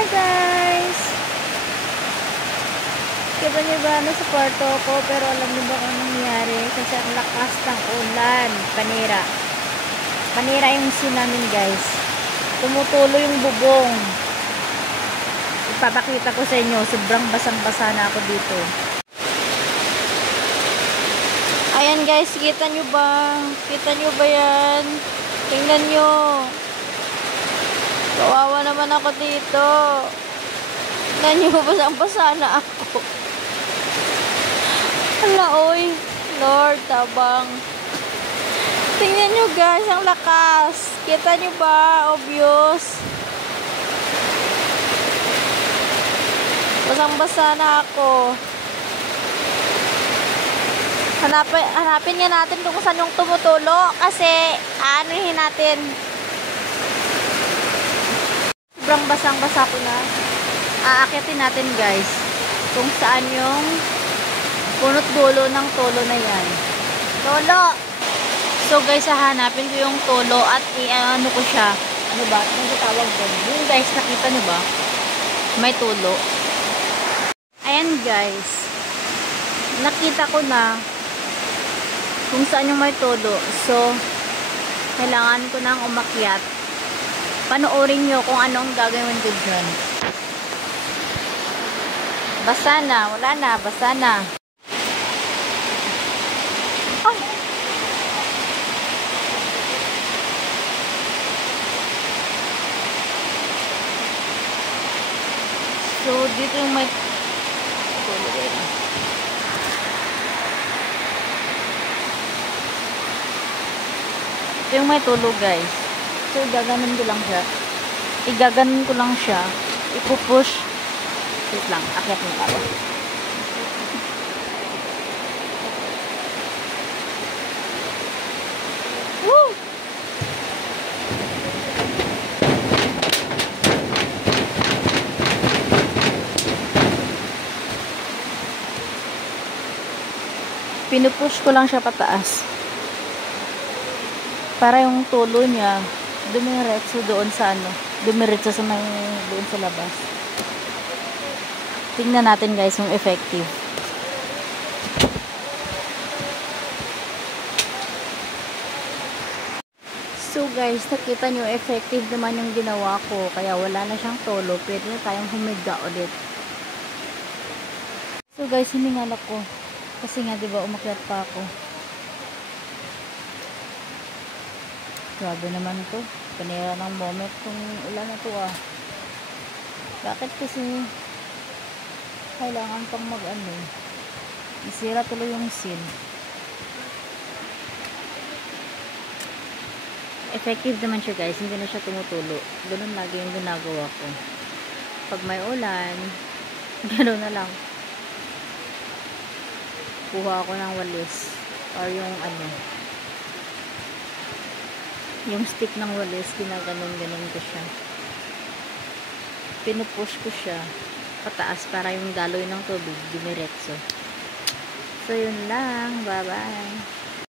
Hi guys! Diba niyo ba nasa kwarto ko pero alam niyo ba kung nangyari? Kasi ang lakas ng ulan. Panira yung scene namin guys. Tumutulo yung bubong. Ipapakita ko sa inyo. Sobrang basang-basa na ako dito. Ayan guys, kita nyo ba? Kita nyo ba yan? Tingnan nyo. Kawawa naman ako dito. Tingnan nyo, basang-basa na ako. Hala, oy. Lord, tabang. Tingnan nyo guys, ang lakas. Kita nyo ba? Obvious. Basang-basa na ako. Hanapin nga natin kung saan yung tumutulo. Kasi, aanuhin natin. Sobrang basang-basa ko na. Aakyatin natin guys. Kung saan yung punot dulo ng tulo na yan. Tulo! So guys, hahanapin ko yung tulo at i-ano ko siya. Ano ba? Ano tawag doon? Yung guys, nakita nyo ba? May tulo. Ayan guys. Nakita ko na kung saan yung may tulo. So, kailangan ko nang umakyat. Panoorin nyo kung anong gagawin ko dyan. Basa na. Wala na. Basa na. Oh! So, dito yung may tulo. Ito yung may tulo guys. So, gaganon ko lang siya. Igaganon ko lang siya. Ipupush. Wait lang. Akyat mo ako. Woo! Pinupush ko lang siya pataas. Para yung tulo niya dumiretso doon sa ano. Dumiretso sa may doon sa labas. Tingnan natin guys yung effective. So guys, nakita nyo effective naman yung ginawa ko. Kaya wala na siyang tulo. Pwede na tayong humiga ulit. So guys, hiningal ako. Kasi nga diba umakyat pa ako. Grabe naman to. Panira ng moment kung ulan na to ah. Bakit kasi kailangan pang mag-ano. Isira tuloy yung scene. Effective naman siya guys. Hindi na siya tumutulo. Ganun lagi yung ginagawa ko. Pag may ulan, gano'n na lang. Kuha ako ng walis. Or yung ano. Yung stick ng walis, ginaganon-ganon ko siya. Pinupush ko siya pataas para yung daloy ng tubig dumiretso. So, yun lang. Bye-bye.